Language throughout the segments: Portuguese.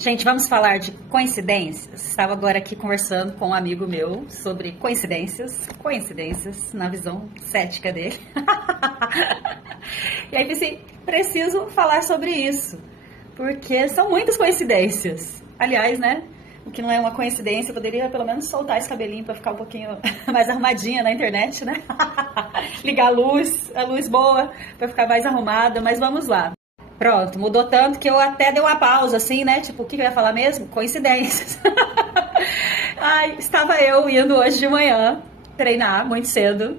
Gente, vamos falar de coincidências. Estava agora aqui conversando com um amigo meu sobre coincidências na visão cética dele. E aí pensei, preciso falar sobre isso, porque são muitas coincidências. Aliás, né, o que não é uma coincidência, eu poderia pelo menos soltar esse cabelinho para ficar um pouquinho mais arrumadinha na internet, né? Ligar a luz boa para ficar mais arrumada, mas vamos lá. Pronto, mudou tanto que eu até dei uma pausa, assim, né? Tipo, o que eu ia falar mesmo? Coincidências. Ai, estava eu indo hoje de manhã treinar muito cedo.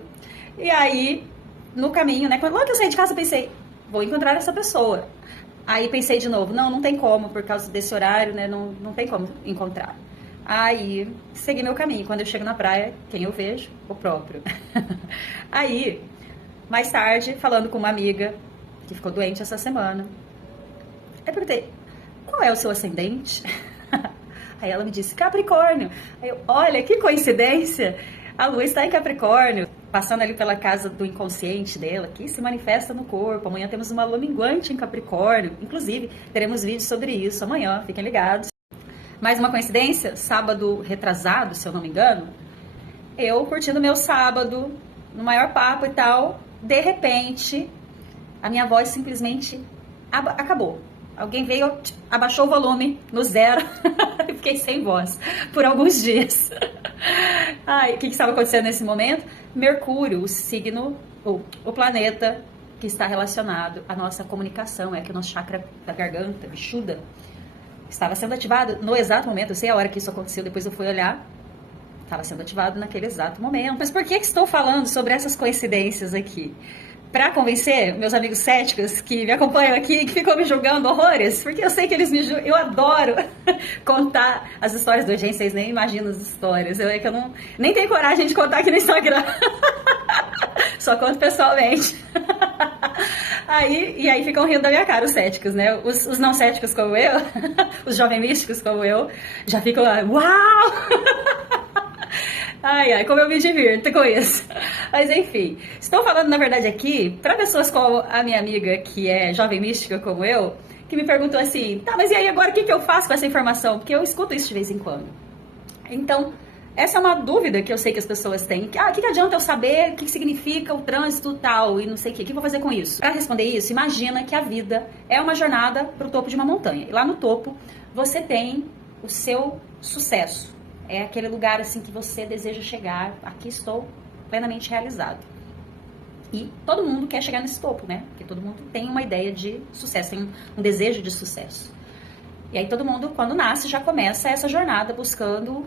E aí, no caminho, né? Logo que eu saí de casa, eu pensei, vou encontrar essa pessoa. Aí pensei de novo, não tem como, por causa desse horário, né? Não tem como encontrar. Aí, segui meu caminho. Quando eu chego na praia, quem eu vejo? O próprio. Aí, mais tarde, falando com uma amiga que ficou doente essa semana, eu perguntei, qual é o seu ascendente? Aí ela me disse, Capricórnio. Aí eu, olha, que coincidência, a lua está em Capricórnio, passando ali pela casa do inconsciente dela, que se manifesta no corpo. Amanhã temos uma lua minguante em Capricórnio, inclusive teremos vídeos sobre isso amanhã, fiquem ligados. Mais uma coincidência, sábado retrasado, se eu não me engano, eu curtindo meu sábado, no maior papo e tal, de repente, a minha voz simplesmente acabou. Alguém veio, abaixou o volume no zero e fiquei sem voz por alguns dias. Ai, o que estava acontecendo nesse momento? Mercúrio, o signo, o planeta que está relacionado à nossa comunicação, é que o nosso chakra da garganta, bichuda, estava sendo ativado no exato momento. Eu sei a hora que isso aconteceu, depois eu fui olhar. Estava sendo ativado naquele exato momento. Mas por que estou falando sobre essas coincidências aqui? Para convencer meus amigos céticos que me acompanham aqui, que ficam me julgando horrores, porque eu sei que eles me julgam, eu adoro contar as histórias do gente, vocês nem imaginam as histórias, que eu nem tenho coragem de contar aqui no Instagram, só conto pessoalmente. E aí ficam rindo da minha cara os céticos, né? Os não céticos como eu, os jovens místicos como eu, já ficam lá, uau! Ai, como eu me divirto com isso. Mas enfim, estou falando na verdade aqui para pessoas como a minha amiga que é jovem mística como eu, que me perguntou assim, tá, mas e aí agora o que eu faço com essa informação? Porque eu escuto isso de vez em quando. Então, essa é uma dúvida que eu sei que as pessoas têm. O que adianta eu saber o que significa o trânsito tal e não sei o que eu vou fazer com isso? Para responder isso, imagina que a vida é uma jornada para o topo de uma montanha. E lá no topo você tem o seu sucesso. É aquele lugar assim que você deseja chegar, aqui estou plenamente realizado. E todo mundo quer chegar nesse topo, né? Porque todo mundo tem uma ideia de sucesso, tem um desejo de sucesso. E aí todo mundo, quando nasce, já começa essa jornada buscando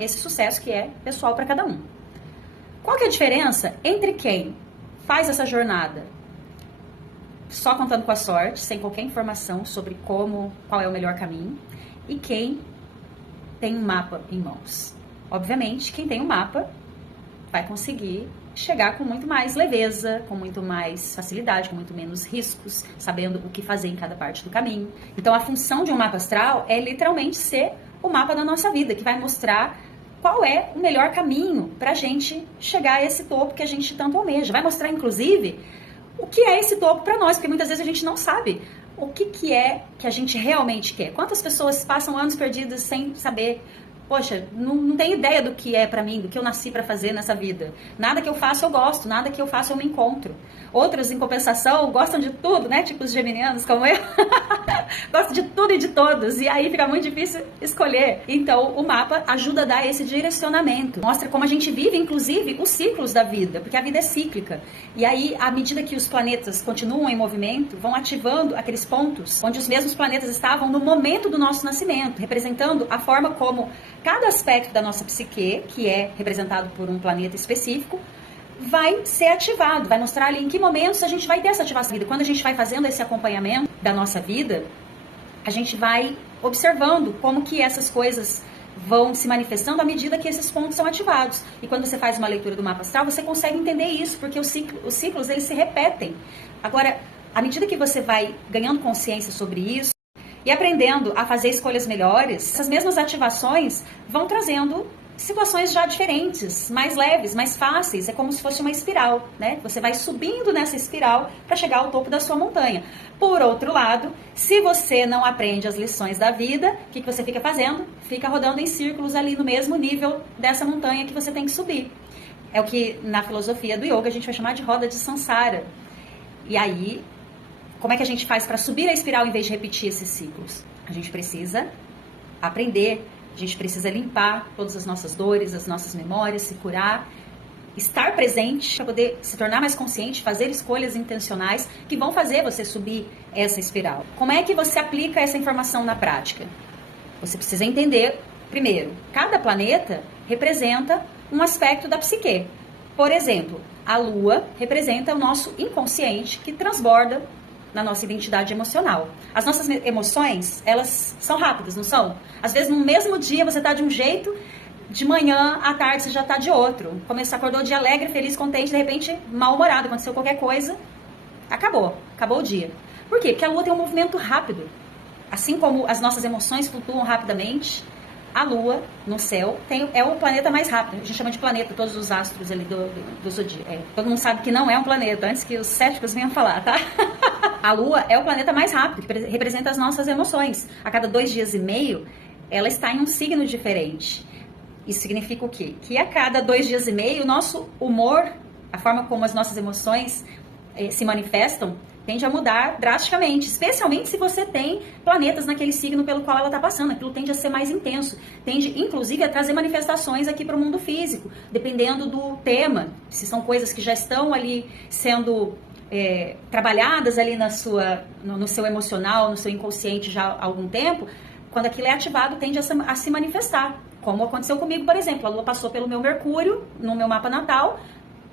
esse sucesso que é pessoal para cada um. Qual que é a diferença entre quem faz essa jornada só contando com a sorte, sem qualquer informação sobre qual é o melhor caminho, e quem tem um mapa em mãos? Obviamente, quem tem um mapa vai conseguir chegar com muito mais leveza, com muito mais facilidade, com muito menos riscos, sabendo o que fazer em cada parte do caminho. Então, a função de um mapa astral é literalmente ser o mapa da nossa vida, que vai mostrar qual é o melhor caminho para a gente chegar a esse topo que a gente tanto almeja. Vai mostrar, inclusive, o que é esse topo para nós, porque muitas vezes a gente não sabe o que é que a gente realmente quer. Quantas pessoas passam anos perdidas sem saber, poxa, não tenho ideia do que é pra mim, do que eu nasci pra fazer nessa vida. Nada que eu faço eu gosto, nada que eu faço eu me encontro. Outras, em compensação, gostam de tudo, né? Tipo os geminianos como eu. Gostam de tudo e de todos. E aí fica muito difícil escolher. Então, o mapa ajuda a dar esse direcionamento. Mostra como a gente vive, inclusive, os ciclos da vida. Porque a vida é cíclica. E aí, à medida que os planetas continuam em movimento, vão ativando aqueles pontos onde os mesmos planetas estavam no momento do nosso nascimento, representando a forma como cada aspecto da nossa psique, que é representado por um planeta específico, vai ser ativado, vai mostrar ali em que momentos a gente vai ter essa ativação da vida. Quando a gente vai fazendo esse acompanhamento da nossa vida, a gente vai observando como que essas coisas vão se manifestando à medida que esses pontos são ativados. E quando você faz uma leitura do mapa astral, você consegue entender isso, porque os ciclos eles se repetem. Agora, à medida que você vai ganhando consciência sobre isso e aprendendo a fazer escolhas melhores, essas mesmas ativações vão trazendo situações já diferentes, mais leves, mais fáceis, é como se fosse uma espiral, né? Você vai subindo nessa espiral para chegar ao topo da sua montanha. Por outro lado, se você não aprende as lições da vida, o que você fica fazendo? Fica rodando em círculos ali no mesmo nível dessa montanha que você tem que subir. É o que na filosofia do yoga a gente vai chamar de roda de samsara. E aí, como é que a gente faz para subir a espiral em vez de repetir esses ciclos? A gente precisa aprender. A gente precisa limpar todas as nossas dores, as nossas memórias, se curar, estar presente para poder se tornar mais consciente, fazer escolhas intencionais que vão fazer você subir essa espiral. Como é que você aplica essa informação na prática? Você precisa entender, primeiro, cada planeta representa um aspecto da psique. Por exemplo, a Lua representa o nosso inconsciente que transborda na nossa identidade emocional. As nossas emoções, elas são rápidas, não são? Às vezes, no mesmo dia, você está de um jeito, de manhã, à tarde, você já está de outro. Começou, acordou de alegre, feliz, contente, de repente, mal-humorado, aconteceu qualquer coisa, acabou o dia. Por quê? Porque a Lua tem um movimento rápido. Assim como as nossas emoções flutuam rapidamente, a Lua, no céu, é o planeta mais rápido. A gente chama de planeta todos os astros ali do zodíaco. Todo mundo sabe que não é um planeta, antes que os céticos venham falar, tá? A Lua é o planeta mais rápido, que representa as nossas emoções. A cada 2 dias e meio, ela está em um signo diferente. Isso significa o quê? Que a cada 2 dias e meio, o nosso humor, a forma como as nossas emoções se manifestam, tende a mudar drasticamente, especialmente se você tem planetas naquele signo pelo qual ela está passando. Aquilo tende a ser mais intenso, tende inclusive a trazer manifestações aqui para o mundo físico, dependendo do tema, se são coisas que já estão ali sendo trabalhadas ali no seu emocional, no seu inconsciente já há algum tempo. Quando aquilo é ativado, tende a se manifestar, como aconteceu comigo, por exemplo. A Lua passou pelo meu Mercúrio, no meu mapa natal,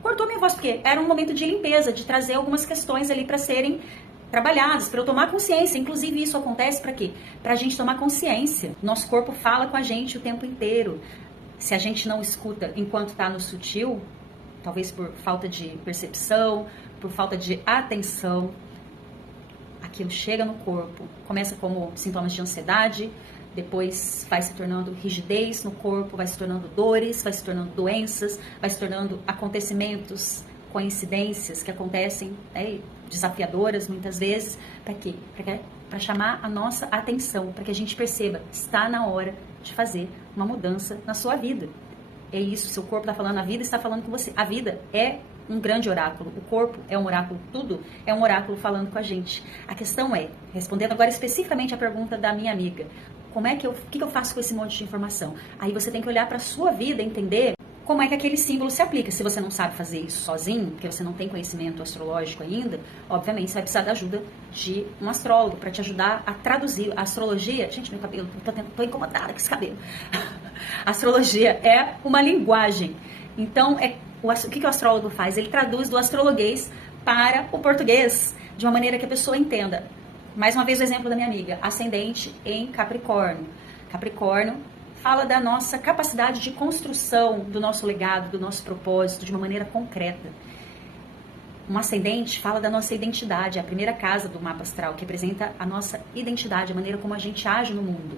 cortou minha voz, porque era um momento de limpeza, de trazer algumas questões ali para serem trabalhadas, para eu tomar consciência. Inclusive, isso acontece para quê? Para a gente tomar consciência. Nosso corpo fala com a gente o tempo inteiro. Se a gente não escuta enquanto está no sutil, talvez por falta de percepção, por falta de atenção, aquilo chega no corpo, começa como sintomas de ansiedade, depois vai se tornando rigidez no corpo, vai se tornando dores, vai se tornando doenças, vai se tornando acontecimentos, coincidências que acontecem, desafiadoras muitas vezes. Para quê? Para chamar a nossa atenção, para que a gente perceba, está na hora de fazer uma mudança na sua vida. É isso, seu corpo está falando, a vida está falando com você. A vida é um grande oráculo, o corpo é um oráculo, tudo é um oráculo falando com a gente. A questão é, respondendo agora especificamente a pergunta da minha amiga, o que eu faço com esse monte de informação? Aí você tem que olhar para a sua vida e entender como é que aquele símbolo se aplica. Se você não sabe fazer isso sozinho, porque você não tem conhecimento astrológico ainda, obviamente você vai precisar da ajuda de um astrólogo para te ajudar a traduzir. A astrologia, gente, meu cabelo, tô incomodada com esse cabelo. A astrologia é uma linguagem. Então, o que o astrólogo faz? Ele traduz do astrologuês para o português, de uma maneira que a pessoa entenda. Mais uma vez o exemplo da minha amiga, ascendente em Capricórnio. Capricórnio fala da nossa capacidade de construção do nosso legado, do nosso propósito, de uma maneira concreta. Um ascendente fala da nossa identidade, é a primeira casa do mapa astral, que representa a nossa identidade, a maneira como a gente age no mundo.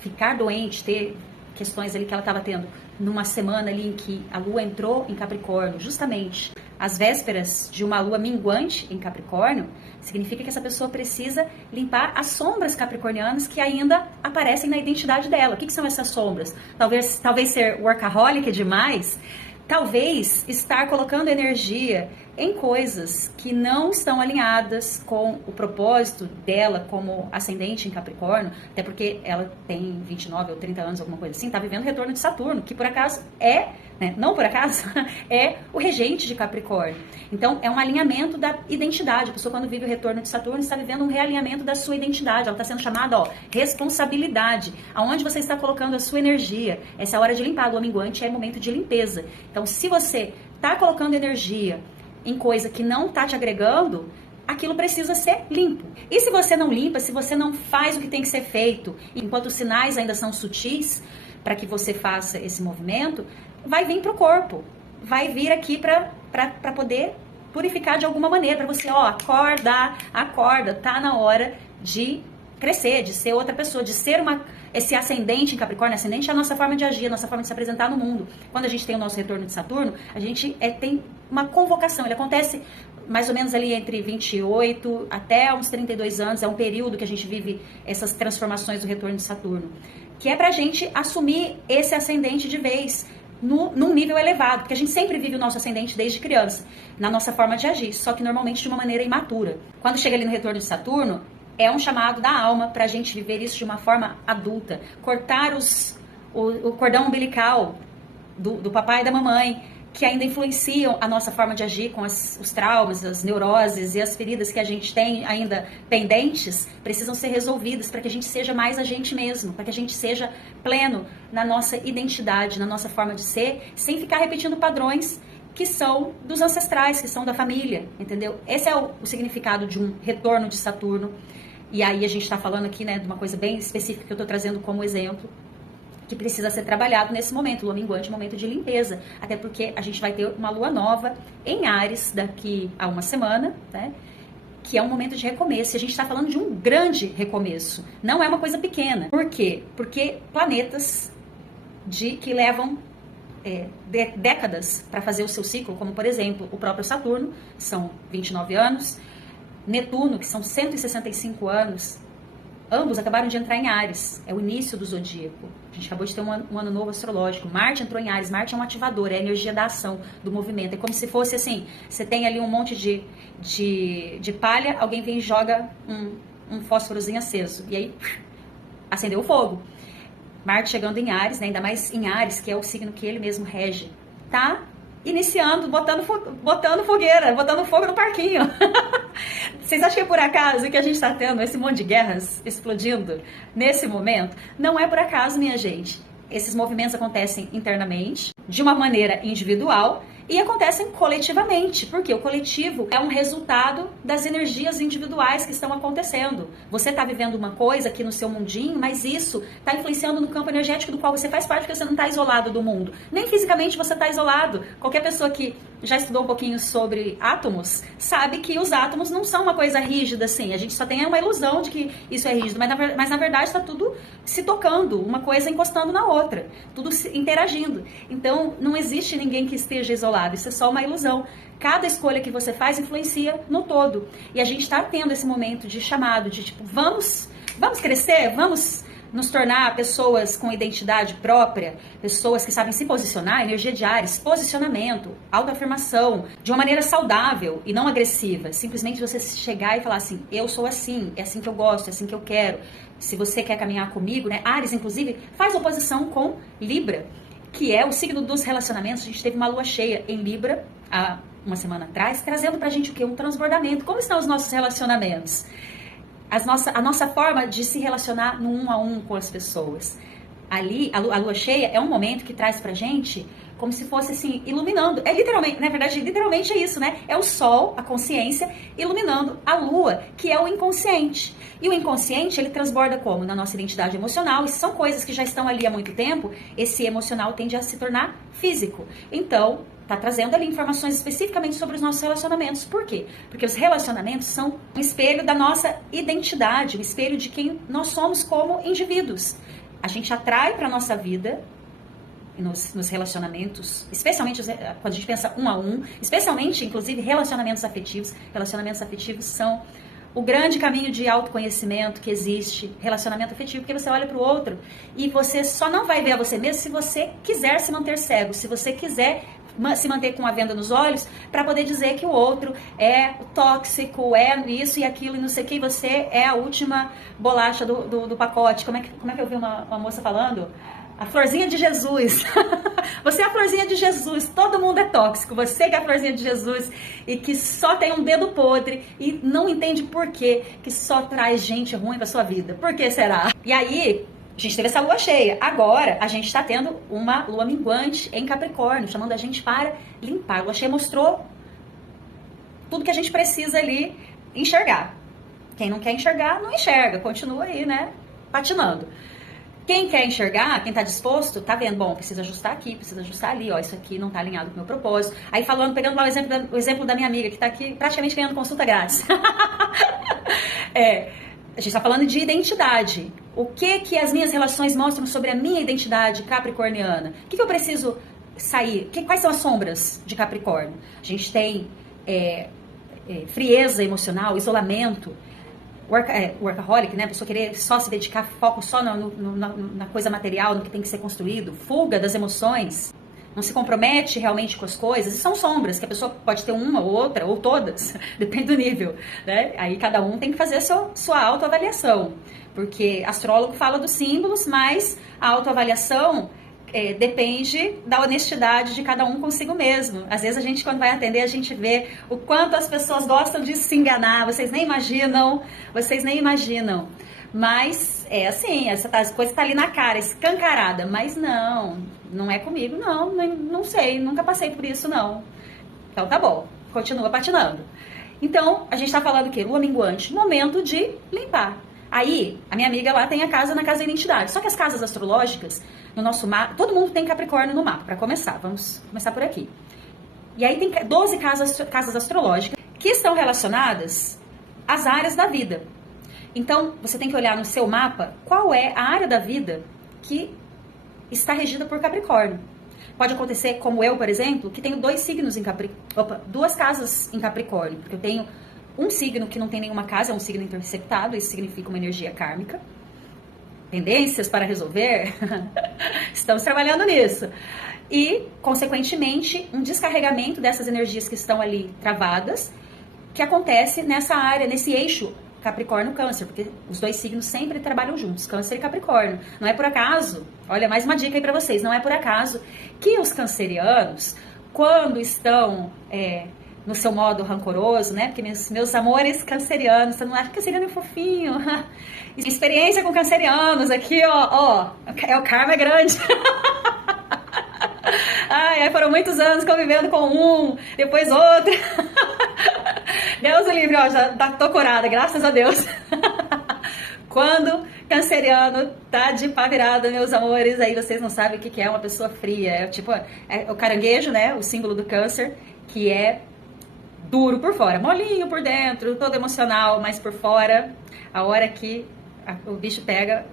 Ficar doente, ter questões ali que ela estava tendo numa semana ali em que a Lua entrou em Capricórnio, justamente às vésperas de uma Lua minguante em Capricórnio, significa que essa pessoa precisa limpar as sombras capricornianas que ainda aparecem na identidade dela. O que são essas sombras? Talvez ser workaholic demais, talvez estar colocando energia em coisas que não estão alinhadas com o propósito dela como ascendente em Capricórnio, até porque ela tem 29 ou 30 anos, alguma coisa assim, está vivendo o retorno de Saturno, que por acaso não por acaso, é o regente de Capricórnio. Então, é um alinhamento da identidade. A pessoa, quando vive o retorno de Saturno, está vivendo um realinhamento da sua identidade. Ela está sendo chamada, responsabilidade. Aonde você está colocando a sua energia. Essa é a hora de limpar. A lua minguante é momento de limpeza. Então, se você está colocando energia em coisa que não está te agregando, aquilo precisa ser limpo. E se você não limpa, se você não faz o que tem que ser feito, enquanto os sinais ainda são sutis, para que você faça esse movimento, vai vir para o corpo, vai vir aqui para poder purificar de alguma maneira, para você, acorda, tá na hora de crescer, de ser outra pessoa, de ser esse ascendente em Capricórnio. Ascendente é a nossa forma de agir, a nossa forma de se apresentar no mundo. Quando a gente tem o nosso retorno de Saturno, a gente tem uma convocação. Ele acontece mais ou menos ali entre 28 até uns 32 anos. É um período que a gente vive essas transformações do retorno de Saturno. Que é pra gente assumir esse ascendente de vez, num nível elevado, porque a gente sempre vive o nosso ascendente desde criança, na nossa forma de agir, só que normalmente de uma maneira imatura. Quando chega ali no retorno de Saturno, é um chamado da alma pra gente viver isso de uma forma adulta, cortar o cordão umbilical do papai e da mamãe, que ainda influenciam a nossa forma de agir com os traumas, as neuroses e as feridas que a gente tem ainda pendentes, precisam ser resolvidas para que a gente seja mais a gente mesmo, para que a gente seja pleno na nossa identidade, na nossa forma de ser, sem ficar repetindo padrões que são dos ancestrais, que são da família, entendeu? Esse é o significado de um retorno de Saturno. E aí a gente está falando aqui, né, de uma coisa bem específica que eu estou trazendo como exemplo, que precisa ser trabalhado nesse momento, lua minguante, momento de limpeza, até porque a gente vai ter uma lua nova em Áries daqui a uma semana, né? Que é um momento de recomeço, e a gente está falando de um grande recomeço, não é uma coisa pequena. Por quê? Porque planetas que levam décadas para fazer o seu ciclo, como por exemplo o próprio Saturno, são 29 anos, Netuno, que são 165 anos, ambos acabaram de entrar em Áries, é o início do zodíaco. A gente acabou de ter um ano novo astrológico. Marte entrou em Áries, Marte é um ativador, é a energia da ação, do movimento. É como se fosse assim, você tem ali um monte de palha, alguém vem e joga um fósforozinho aceso, e aí acendeu o fogo. Marte chegando em Áries, né, ainda mais em Áries, que é o signo que ele mesmo rege, tá iniciando, botando fogueira, botando fogo no parquinho. Vocês acham que é por acaso que a gente está tendo esse monte de guerras explodindo nesse momento? Não é por acaso, minha gente. Esses movimentos acontecem internamente, de uma maneira individual, e acontecem coletivamente, porque o coletivo é um resultado das energias individuais que estão acontecendo. Você está vivendo uma coisa aqui no seu mundinho, mas isso está influenciando no campo energético do qual você faz parte, porque você não está isolado do mundo. Nem fisicamente você está isolado. Qualquer pessoa que já estudou um pouquinho sobre átomos sabe que os átomos não são uma coisa rígida assim. A gente só tem uma ilusão de que isso é rígido, mas na verdade está tudo se tocando, uma coisa encostando na outra, tudo interagindo. Então não existe ninguém que esteja isolado. Isso é só uma ilusão. Cada escolha que você faz influencia no todo. E a gente está tendo esse momento de chamado, de tipo, vamos crescer, vamos nos tornar pessoas com identidade própria, pessoas que sabem se posicionar, energia de Áries, posicionamento, autoafirmação, de uma maneira saudável e não agressiva. Simplesmente você chegar e falar assim, eu sou assim, é assim que eu gosto, é assim que eu quero. Se você quer caminhar comigo, né? Áries, inclusive, faz oposição com Libra, que é o signo dos relacionamentos. A gente teve uma lua cheia em Libra há uma semana atrás, trazendo pra gente o quê? Um transbordamento. Como estão os nossos relacionamentos? A nossa forma de se relacionar no 1 a 1 com as pessoas. Ali, a lua cheia é um momento que traz pra gente como se fosse assim, iluminando. É literalmente, na verdade, literalmente é isso, né? É o sol, a consciência, iluminando a lua, que é o inconsciente. E o inconsciente, ele transborda como? Na nossa identidade emocional. E são coisas que já estão ali há muito tempo, esse emocional tende a se tornar físico. Então, tá trazendo ali informações especificamente sobre os nossos relacionamentos. Por quê? Porque os relacionamentos são um espelho da nossa identidade, um espelho de quem nós somos como indivíduos. A gente atrai para nossa vida, nos relacionamentos, especialmente quando a gente pensa 1 a 1, especialmente, inclusive, relacionamentos afetivos. Relacionamentos afetivos são o grande caminho de autoconhecimento que existe, relacionamento afetivo, porque você olha para o outro e você só não vai ver a você mesmo se você quiser se manter cego, se você quiser se manter com a venda nos olhos para poder dizer que o outro é tóxico, é isso e aquilo e não sei o que, e você é a última bolacha do pacote. Como é que eu vi uma moça falando? A florzinha de Jesus. Você é a florzinha de Jesus. Todo mundo é tóxico. Você que é a florzinha de Jesus e que só tem um dedo podre e não entende por quê, que só traz gente ruim pra sua vida. Por que será? E aí, a gente teve essa lua cheia. Agora, a gente tá tendo uma lua minguante em Capricórnio, chamando a gente para limpar. A lua cheia mostrou tudo que a gente precisa ali enxergar. Quem não quer enxergar, não enxerga. Continua aí, né? Patinando. Quem quer enxergar, quem tá disposto, tá vendo, bom, precisa ajustar aqui, precisa ajustar ali, ó, isso aqui não tá alinhado com o meu propósito. Aí pegando lá o exemplo da minha amiga, que tá aqui praticamente ganhando consulta grátis. A gente está falando de identidade. O que as minhas relações mostram sobre a minha identidade capricorniana? O que eu preciso sair? Quais são as sombras de Capricórnio? A gente tem frieza emocional, isolamento, workaholic, né? A pessoa querer só se dedicar, foco só na coisa material, no que tem que ser construído, fuga das emoções, não se compromete realmente com as coisas. E são sombras, que a pessoa pode ter uma ou outra, ou todas, depende do nível, né? Aí cada um tem que fazer a sua autoavaliação, porque astrólogo fala dos símbolos, mas a autoavaliação depende da honestidade de cada um consigo mesmo. Às vezes a gente, quando vai atender, a gente vê o quanto as pessoas gostam de se enganar, vocês nem imaginam. Mas é assim, essa coisa tá ali na cara, escancarada. Mas não é comigo, não sei, nunca passei por isso, não. Então tá bom, continua patinando. Então, a gente tá falando o quê? Lua minguante, momento de limpar. Aí, a minha amiga lá tem a casa na casa da identidade. Só que as casas astrológicas, no nosso mapa, todo mundo tem Capricórnio no mapa, para começar. Vamos começar por aqui. E aí tem 12 casas astrológicas que estão relacionadas às áreas da vida. Então, você tem que olhar no seu mapa qual é a área da vida que está regida por Capricórnio. Pode acontecer, como eu, por exemplo, que tenho duas casas em Capricórnio, porque eu tenho um signo que não tem nenhuma casa, é um signo interceptado, isso significa uma energia kármica. Tendências para resolver? Estamos trabalhando nisso. E, consequentemente, um descarregamento dessas energias que estão ali travadas, que acontece nessa área, nesse eixo Capricórnio-Câncer, porque os dois signos sempre trabalham juntos, Câncer e Capricórnio. Não é por acaso, olha, mais uma dica aí para vocês, não é por acaso que os cancerianos, quando estão no seu modo rancoroso, né? Porque meus amores cancerianos, você não acha que canceriano é fofinho? Experiência com cancerianos aqui, ó, o karma é grande. Ai, foram muitos anos convivendo com um, depois outro. Deus o livre, ó, já tô curada, graças a Deus. Quando canceriano tá de pá virada, meus amores, aí vocês não sabem o que é uma pessoa fria. É tipo, o caranguejo, né? O símbolo do câncer, que é duro por fora, molinho por dentro, todo emocional, mas por fora, a hora que o bicho pega,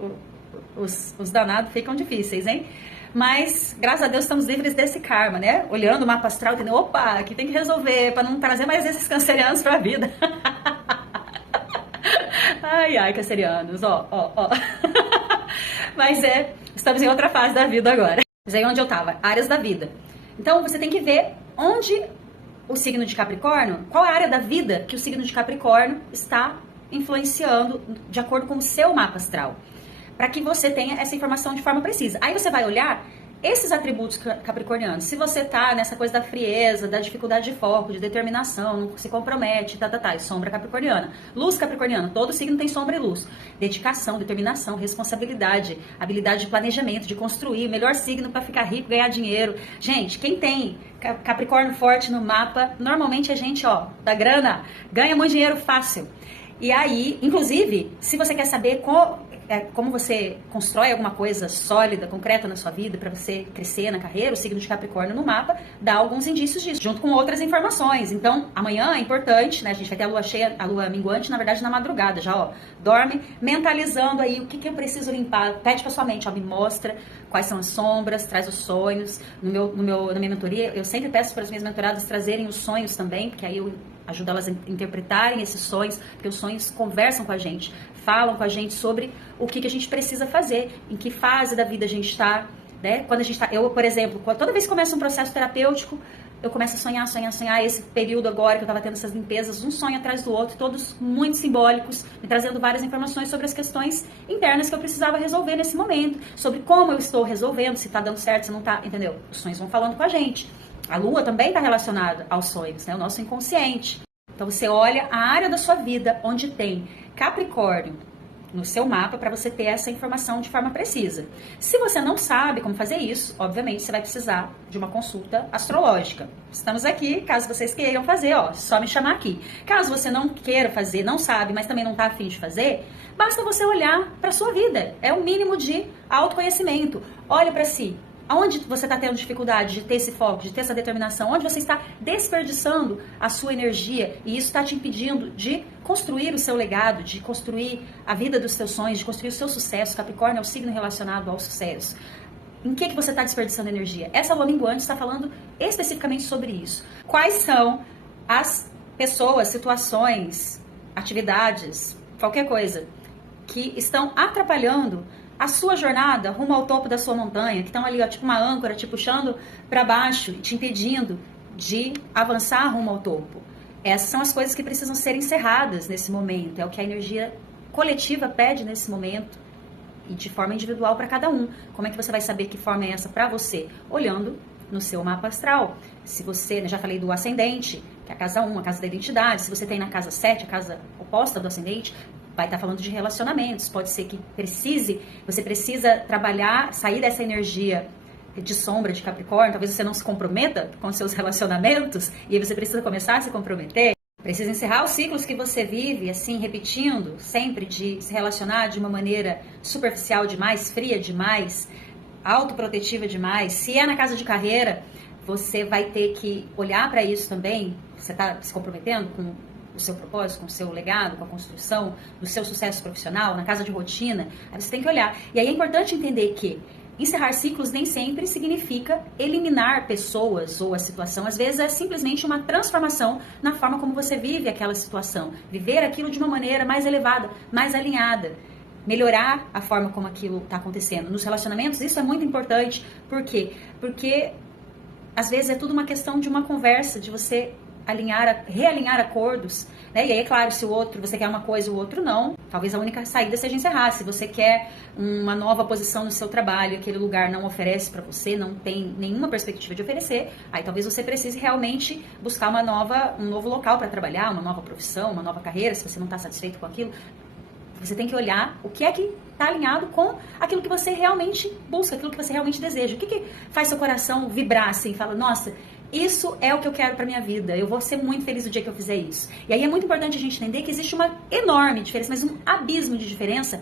os danados ficam difíceis, hein? Mas, graças a Deus, estamos livres desse karma, né? Olhando o mapa astral, entendeu? Opa, aqui tem que resolver, para não trazer mais esses cancerianos pra vida. Ai, cancerianos, ó. Mas estamos em outra fase da vida agora. Mas aí onde eu tava, áreas da vida. Então, você tem que ver onde o signo de Capricórnio, qual é a área da vida que o signo de Capricórnio está influenciando de acordo com o seu mapa astral, para que você tenha essa informação de forma precisa. Aí você vai olhar esses atributos capricornianos. Se você tá nessa coisa da frieza, da dificuldade de foco, de determinação, não se compromete, sombra capricorniana. Luz capricorniana, todo signo tem sombra e luz. Dedicação, determinação, responsabilidade, habilidade de planejamento, de construir, o melhor signo para ficar rico, ganhar dinheiro. Gente, quem tem Capricórnio forte no mapa, normalmente é gente, da grana, ganha muito dinheiro fácil. E aí, inclusive, se você quer saber como você constrói alguma coisa sólida, concreta na sua vida para você crescer na carreira, o signo de Capricórnio no mapa dá alguns indícios disso, junto com outras informações. Então, amanhã é importante, né? A gente vai ter a lua cheia, a lua minguante, na verdade, na madrugada já, dorme mentalizando aí o que eu preciso limpar. Pede pra sua mente, me mostra quais são as sombras, traz os sonhos. Na minha mentoria, eu sempre peço para as minhas mentoradas trazerem os sonhos também, porque aí eu ajudo elas a interpretarem esses sonhos, porque os sonhos conversam com a gente, falam com a gente sobre o que a gente precisa fazer, em que fase da vida a gente está, né? Quando a gente tá, eu, por exemplo, toda vez que começa um processo terapêutico, eu começo a sonhar, esse período agora que eu estava tendo essas limpezas, um sonho atrás do outro, todos muito simbólicos, me trazendo várias informações sobre as questões internas que eu precisava resolver nesse momento, sobre como eu estou resolvendo, se está dando certo, se não está, entendeu? Os sonhos vão falando com a gente. A lua também está relacionada aos sonhos, né? O nosso inconsciente. Então você olha a área da sua vida onde tem Capricórnio no seu mapa para você ter essa informação de forma precisa. Se você não sabe como fazer isso, obviamente você vai precisar de uma consulta astrológica. Estamos aqui, caso vocês queiram fazer, só me chamar aqui. Caso você não queira fazer, não sabe, mas também não está afim de fazer, basta você olhar para sua vida. É o mínimo de autoconhecimento. Olha para si. Aonde você está tendo dificuldade de ter esse foco, de ter essa determinação? Onde você está desperdiçando a sua energia e isso está te impedindo de construir o seu legado, de construir a vida dos seus sonhos, de construir o seu sucesso? Capricórnio é o signo relacionado ao sucesso. Em que você está desperdiçando energia? Essa lua minguante está falando especificamente sobre isso. Quais são as pessoas, situações, atividades, qualquer coisa, que estão atrapalhando a sua jornada rumo ao topo da sua montanha, que estão ali, ó, tipo uma âncora, te puxando para baixo e te impedindo de avançar rumo ao topo. Essas são as coisas que precisam ser encerradas nesse momento, é o que a energia coletiva pede nesse momento e de forma individual para cada um. Como é que você vai saber que forma é essa para você? Olhando no seu mapa astral. Se você, já falei do ascendente, que é a casa 1, a casa da identidade, se você tem na casa 7, a casa oposta do ascendente, vai estar falando de relacionamentos. Pode ser que você precisa trabalhar, sair dessa energia de sombra de Capricórnio, talvez você não se comprometa com seus relacionamentos, e aí você precisa começar a se comprometer. Precisa encerrar os ciclos que você vive, assim, repetindo, sempre de se relacionar de uma maneira superficial demais, fria demais, autoprotetiva demais. Se é na casa de carreira, você vai ter que olhar para isso também. Você está se comprometendo com o seu propósito, com o seu legado, com a construção do seu sucesso profissional, na casa de rotina. Aí você tem que olhar. E aí é importante entender que encerrar ciclos nem sempre significa eliminar pessoas ou a situação. Às vezes é simplesmente uma transformação na forma como você vive aquela situação. Viver aquilo de uma maneira mais elevada, mais alinhada. Melhorar a forma como aquilo está acontecendo. Nos relacionamentos, isso é muito importante. Por quê? Porque às vezes é tudo uma questão de uma conversa, de você realinhar acordos, né? E aí, é claro, se você quer uma coisa e o outro não, talvez a única saída seja encerrar. Se você quer uma nova posição no seu trabalho, aquele lugar não oferece para você, não tem nenhuma perspectiva de oferecer, aí talvez você precise realmente buscar um novo local para trabalhar, uma nova profissão, uma nova carreira, se você não está satisfeito com aquilo. Você tem que olhar o que é que está alinhado com aquilo que você realmente busca, aquilo que você realmente deseja. O que faz seu coração vibrar assim e fala, nossa, isso é o que eu quero para minha vida, eu vou ser muito feliz no dia que eu fizer isso. E aí é muito importante a gente entender que existe uma enorme diferença, mas um abismo de diferença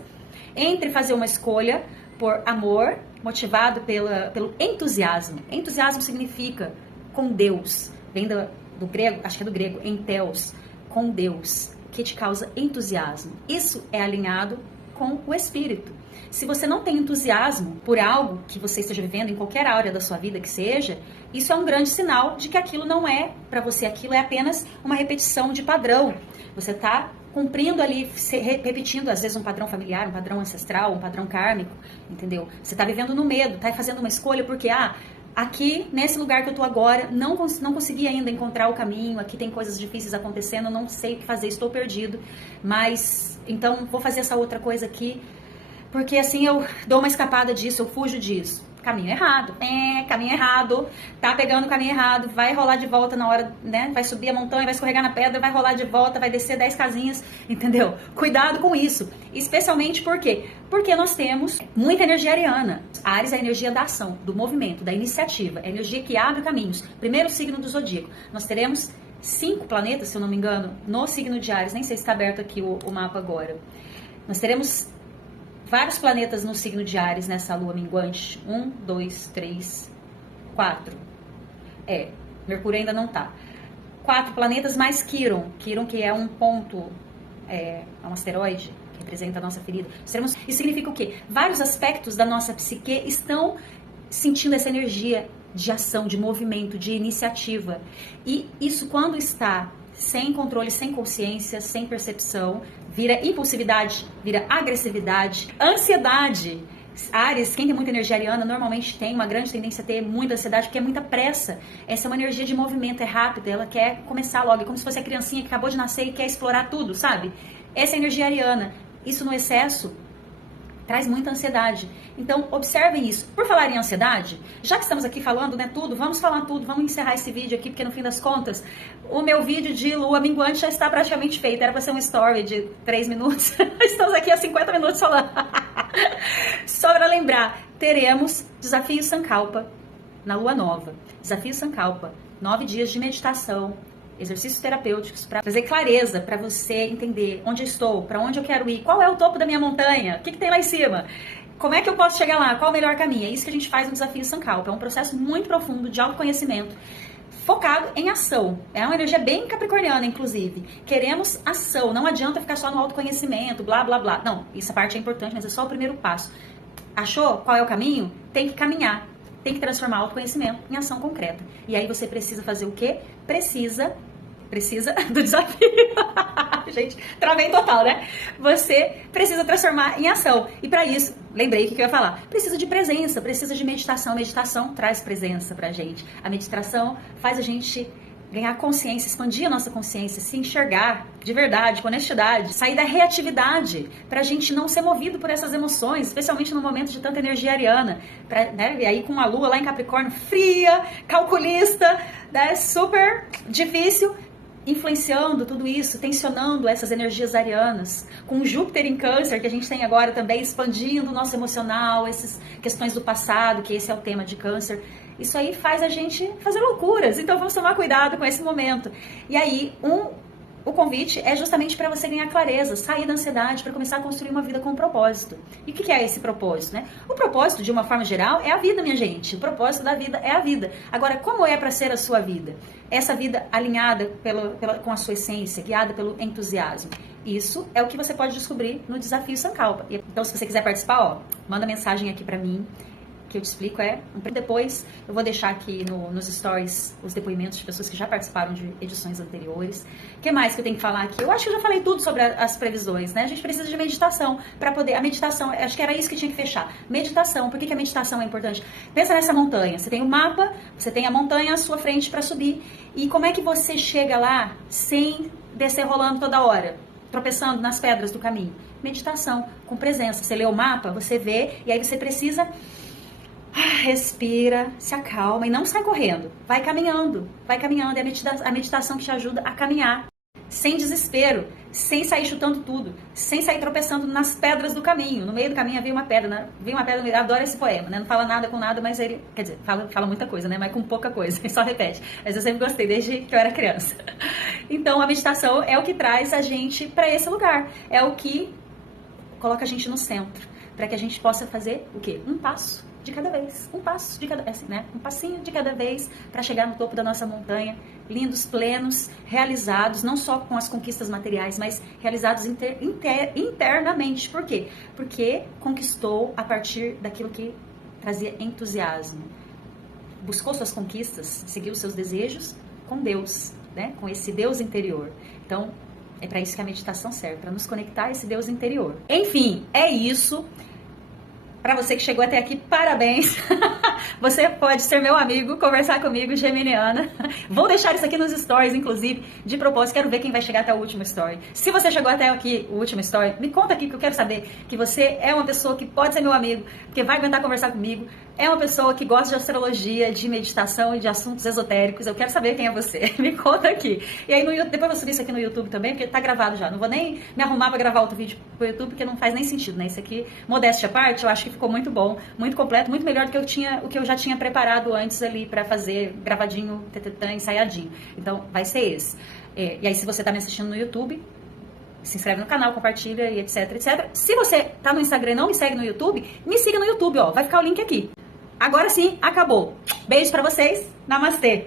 entre fazer uma escolha por amor, motivado pelo entusiasmo. Entusiasmo significa com Deus, vem do grego, acho que é do grego, enteos, com Deus, que te causa entusiasmo. Isso é alinhado com o espírito. Se você não tem entusiasmo por algo que você esteja vivendo em qualquer área da sua vida que seja, isso é um grande sinal de que aquilo não é para você, aquilo é apenas uma repetição de padrão. Você está cumprindo ali, repetindo às vezes um padrão familiar, um padrão ancestral, um padrão kármico, entendeu? Você está vivendo no medo, está fazendo uma escolha porque, aqui, nesse lugar que eu tô agora, não consegui ainda encontrar o caminho, aqui tem coisas difíceis acontecendo, não sei o que fazer, estou perdido, mas, então, vou fazer essa outra coisa aqui, porque assim eu dou uma escapada disso, eu fujo disso. Caminho errado, caminho errado, tá pegando o caminho errado, vai rolar de volta na hora, né, vai subir a montanha, vai escorregar na pedra, vai rolar de volta, vai descer 10 casinhas, entendeu? Cuidado com isso, especialmente por quê? Porque nós temos muita energia ariana. Áries é a energia da ação, do movimento, da iniciativa, é a energia que abre caminhos. Primeiro signo do zodíaco, nós teremos 5 planetas, se eu não me engano, no signo de Áries, nem sei se está aberto aqui o mapa agora. Nós teremos vários planetas no signo de Áries nessa lua minguante. 1, 2, 3, 4. Mercúrio ainda não tá. 4 planetas mais Quiron. Quiron, que é um ponto, é um asteroide que representa a nossa ferida. Isso significa o quê? Vários aspectos da nossa psique estão sentindo essa energia de ação, de movimento, de iniciativa. E isso, quando está sem controle, sem consciência, sem percepção, vira impulsividade, vira agressividade, ansiedade. Áries, quem tem muita energia ariana, normalmente tem uma grande tendência a ter muita ansiedade, porque é muita pressa. Essa é uma energia de movimento, é rápida, ela quer começar logo, é como se fosse a criancinha que acabou de nascer e quer explorar tudo, sabe? Essa é a energia ariana. Isso no excesso traz muita ansiedade. Então, observem isso. Por falar em ansiedade, já que estamos aqui falando, né, tudo, vamos falar tudo, vamos encerrar esse vídeo aqui, porque no fim das contas, o meu vídeo de lua minguante já está praticamente feito. Era para ser um story de 3 minutos. Estamos aqui há 50 minutos falando. Só para lembrar, teremos Desafio Sankalpa na lua nova. Desafio Sankalpa, 9 dias de meditação, exercícios terapêuticos para trazer clareza, para você entender onde eu estou, para onde eu quero ir, qual é o topo da minha montanha, o que tem lá em cima, Como é que eu posso chegar lá? Qual o melhor caminho? É isso que a gente faz no Desafio Sankalpa. É um processo muito profundo de autoconhecimento, focado em ação. É uma energia bem capricorniana, inclusive. Queremos ação. Não adianta ficar só no autoconhecimento, blá, blá, blá. Não, essa parte é importante, mas é só o primeiro passo. Achou qual é o caminho? Tem que caminhar. Tem que transformar o autoconhecimento em ação concreta. E aí você precisa fazer o quê? Precisa do desafio. Gente, travei total, né? Você precisa transformar em ação. E para isso, lembrei o que eu ia falar. Precisa de presença, precisa de meditação. Meditação traz presença pra gente. A meditação faz a gente ganhar consciência, expandir a nossa consciência, se enxergar de verdade, com honestidade, sair da reatividade, pra gente não ser movido por essas emoções, especialmente no momento de tanta energia ariana, né? E aí com a lua lá em Capricórnio, fria, calculista, né? Super difícil, influenciando tudo isso, tensionando essas energias arianas, com Júpiter em Câncer, que a gente tem agora também, expandindo o nosso emocional, essas questões do passado, que esse é o tema de Câncer. Isso aí faz a gente fazer loucuras, então vamos tomar cuidado com esse momento. E aí, o convite é justamente para você ganhar clareza, sair da ansiedade, para começar a construir uma vida com propósito. E o que é esse propósito, né? O propósito, de uma forma geral, é a vida, minha gente. O propósito da vida é a vida. Agora, como é para ser a sua vida? Essa vida alinhada com a sua essência, guiada pelo entusiasmo. Isso é o que você pode descobrir no Desafio Sankalpa. Então, se você quiser participar, ó, manda mensagem aqui para mim, que eu te explico depois eu vou deixar aqui nos stories os depoimentos de pessoas que já participaram de edições anteriores. O que mais que eu tenho que falar aqui? Eu acho que eu já falei tudo sobre as previsões, né? A gente precisa de meditação para poder... A meditação, acho que era isso que tinha que fechar. Meditação. Por que a meditação é importante? Pensa nessa montanha. Você tem o mapa, você tem a montanha à sua frente para subir. E como é que você chega lá sem descer rolando toda hora? Tropeçando nas pedras do caminho? Meditação, com presença. Você lê o mapa, você vê, e aí você precisa... Respira, se acalma e não sai correndo. Vai caminhando. É a meditação que te ajuda a caminhar. Sem desespero, sem sair chutando tudo, sem sair tropeçando nas pedras do caminho. No meio do caminho havia uma pedra, né? Eu adoro esse poema, né? Não fala nada com nada, mas ele... Quer dizer, fala muita coisa, né? Mas com pouca coisa, ele só repete. Mas eu sempre gostei, desde que eu era criança. Então, a meditação é o que traz a gente para esse lugar. É o que coloca a gente no centro. Para que a gente possa fazer o quê? Um passo de cada vez, um passo de cada vez, assim, né? Um passinho de cada vez para chegar no topo da nossa montanha, lindos, plenos, realizados, não só com as conquistas materiais, mas realizados internamente. Por quê? Porque conquistou a partir daquilo que trazia entusiasmo. Buscou suas conquistas, seguiu seus desejos com Deus, né? Com esse Deus interior. Então, é para isso que a meditação serve, para nos conectar a esse Deus interior. Enfim, é isso. Para você que chegou até aqui, parabéns! Você pode ser meu amigo, conversar comigo, geminiana. Vou deixar isso aqui nos stories, inclusive, de propósito. Quero ver quem vai chegar até o último story. Se você chegou até aqui, o último story, me conta aqui, que eu quero saber que você é uma pessoa que pode ser meu amigo, que vai aguentar conversar comigo. É uma pessoa que gosta de astrologia, de meditação e de assuntos esotéricos. Eu quero saber quem é você. Me conta aqui. E aí, depois eu vou subir isso aqui no YouTube também, porque tá gravado já. Não vou nem me arrumar para gravar outro vídeo pro YouTube, porque não faz nem sentido, né? Isso aqui, modéstia à parte, eu acho que ficou muito bom, muito completo, muito melhor do que o que eu já tinha preparado antes ali para fazer gravadinho, ensaiadinho. Então, vai ser esse. E aí, se você tá me assistindo no YouTube, se inscreve no canal, compartilha e etc, etc. Se você tá no Instagram e não me segue no YouTube, me siga no YouTube, ó. Vai ficar o link aqui. Agora sim, acabou. Beijo pra vocês. Namastê.